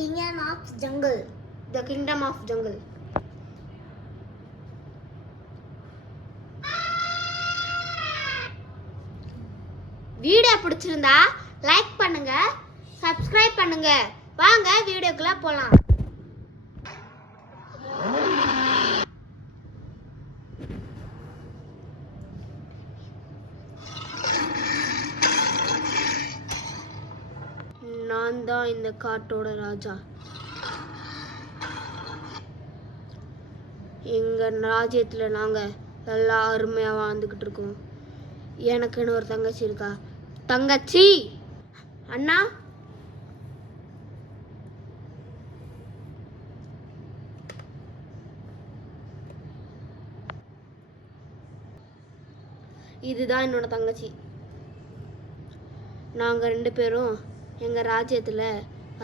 kingdom of jungle. The kingdom of jungle. Video பிடிச்சிருந்தா like பண்ணுங்க, subscribe பண்ணுங்க. வாங்க வீடியோக்குள்ள போலாம். நான் தான் இந்த காட்டோட ராஜா. எங்க ராஜ்யத்துல நாங்க நல்லா அருமையா வாழ்ந்துகிட்டு இருக்கோம். எனக்குன்னு ஒரு தங்கச்சி இருக்கா. தங்கச்சி அண்ணா, இதுதான் என்னோட தங்கச்சி. நாங்க 2 பேரும் எங்க ராஜ்யத்துல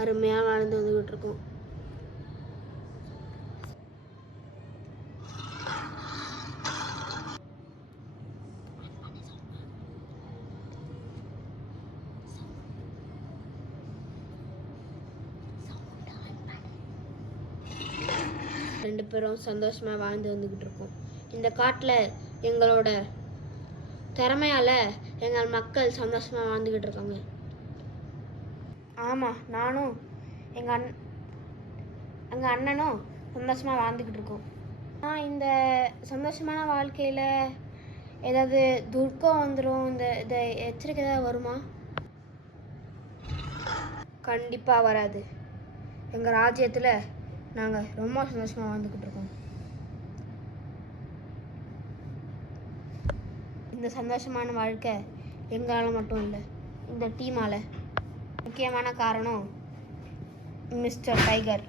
அருமையா வாழ்ந்து வந்துகிட்டு இருக்கோம். ரெண்டு பேரும் சந்தோஷமா வாழ்ந்து வந்துகிட்டு இருக்கோம். இந்த காட்டுல எங்களோட திறமையால எங்கள் மக்கள் சந்தோஷமா வாழ்ந்துகிட்டு இருக்காங்க. ஆமா, நானும் எங்க அண்ணனும் சந்தோஷமா வாழ்ந்துகிட்டு இருக்கோம். இந்த சந்தோஷமான வாழ்க்கையில ஏதாவது துர்க்கம் வந்துடும், இந்த எச்சரிக்கை ஏதாவது வருமா? கண்டிப்பா வராது. எங்க ராஜ்யத்துல நாங்க ரொம்ப சந்தோஷமா வாழ்ந்துகிட்டு இருக்கோம். இந்த சந்தோஷமான வாழ்க்கை எங்களால மட்டும் இல்லை, இந்த டீமால. முக்கியமான காரணம் மிஸ்டர் டைகர்.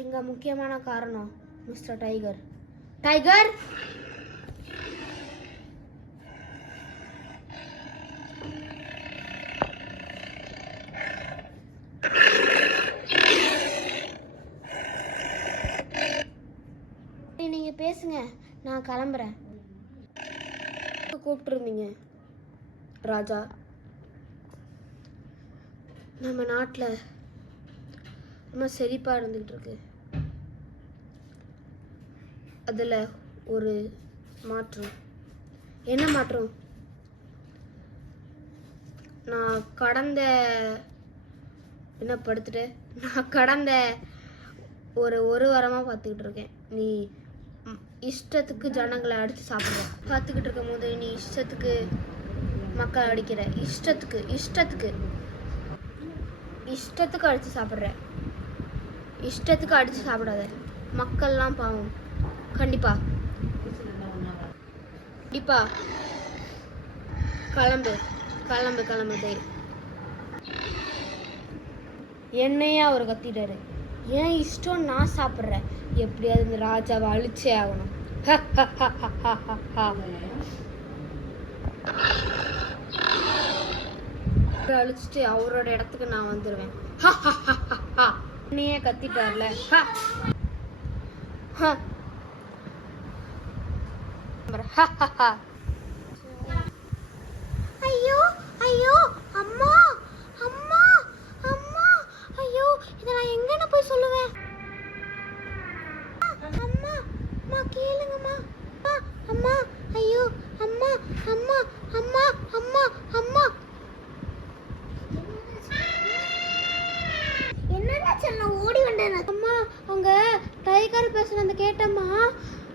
எங்க முக்கியமான காரணம் மிஸ்டர் டைகர். டைகர், நீங்க பேசுங்க, நான் கிளம்புறேன். கூப்பிட்டுருந்தீங்க ராஜா. நம்ம நாட்டில் ரொம்ப செழிப்பாக இருந்துகிட்டு இருக்கு. அதில் ஒரு மாற்றம். என்ன மாற்றம்? நான் கடந்த ஒரு வாரமாக பார்த்துக்கிட்டு இருக்கேன். நீ இஷ்டத்துக்கு ஜனங்களை அடித்து சாப்பிட்ற. பார்த்துக்கிட்டு இருக்கும் போது நீ இஷ்டத்துக்கு மக்கள் அடிக்கிற. இஷ்டத்துக்கு அடித்து சாப்பிட்ற. இஷ்டத்துக்கு அடித்து சாப்பிடாத. மக்கள்லாம் பாவம். கண்டிப்பா கிளம்பு. என்னையே அவர் கத்திட்டாரு. ஏன் இஷ்டம், நான் சாப்பிட்றேன். எப்படியாவது இந்த ராஜாவை அழிச்சே ஆகணும். அழிச்சிட்டு அவரோட இடத்துக்கு நான் வந்துடுவேன். என்னையே கத்திட்டார்ல. ஐயோ அம்மா, ஐயோ, இதை நான் எங்கன்னு போய் சொல்லுவேன்? அம்மா கேளுங்கம்மா. அம்மா, ஐயோ, அம்மா. என்னடா செல்லம், ஓடி வந்தேன். அம்மா, அவங்க டைகர் பேசுனது கேட்டம்மா.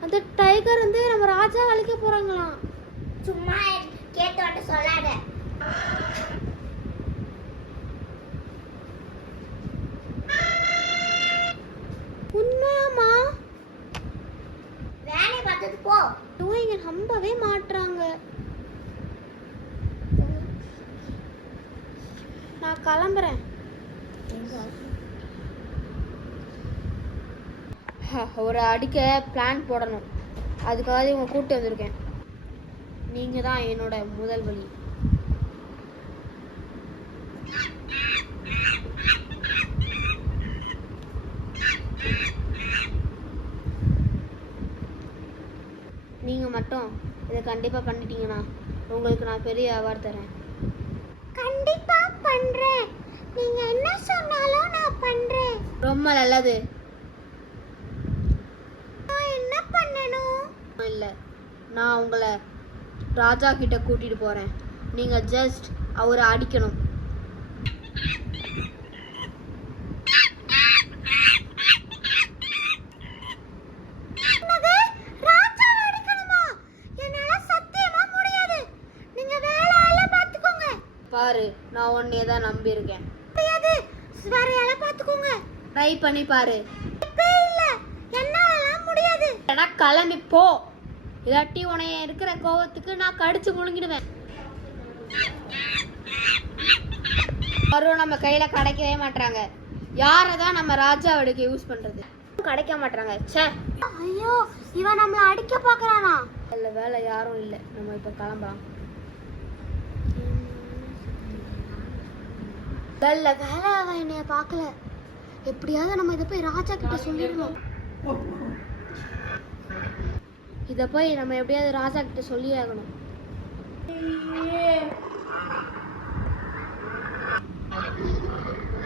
அந்த டைகர் வந்து நம்ம ராஜா அழிக்க போறாங்களாம். சும்மா கேட்டு வந்து சொல்லாத. உண்மையாமா? வேலை பார்த்தது போ. இங்க நம்பவே மாட்றாங்க. நான் கிளம்புறேன். ஒரு அடிக்க பிளான் போடணும். அதுக்காக இவங்க கூப்பிட்டு வந்திருக்கேன். நீங்க தான் என்னோட முதல் வழி. நீங்க மட்டும் இதை கண்டிப்பா பண்ணிட்டீங்கன்னா உங்களுக்கு நான் பெரிய அவார்டு தரேன். கண்டிப்பா பண்றேன். நீங்க என்ன சொன்னாலும் நான் பண்றேன். ரொம்ப நல்லது. நான் என்ன பண்ணணும்? இல்ல, நான் உங்களை ராஜா கிட்ட கூட்டிட்டு போறேன். நீங்க ஜஸ்ட் அவரை அடிக்கணும். ராஜாவை அடிக்கணுமா? என்னால சத்தியமா முடியாது. நீங்க வேற ஆளை பாத்துக்கோங்க. பாரு, நான் உன்னையே தான் நம்பி இருக்கேன். முடியாது. வேற ஆளை பாத்துக்கோங்க. ட்ரை பண்ணி பாரு. இப்பே இல்ல. என்னால முடியாது. ஏன்னா கிளம்பி போ, இல்லாட்டி உனைய இருக்கிற கோவத்துக்கு நான் கடிச்சு முழுங்கிடுவேன். யாரும் நம்ம கையில கிடைக்கவே மாட்டாங்க. யாரை தான் நம்ம ராஜா அடிக்க யூஸ் பண்றது? கிடைக்க மாட்டாங்க. ச்சே, ஐயோ, இவன் நம்மள அடிக்க பாக்குறானா? இல்ல, வேலை யாரும் இல்லை. நம்ம இப்ப கிளம்பலாம். நல்ல வேலை அவன் என்னைய பார்க்கல. எப்படியாவது நம்ம இதை போய் ராஜா கிட்ட சொல்லிடணும். இதை போய் நம்ம எப்படியாவது ராஜா கிட்ட சொல்லி ஆகணும்.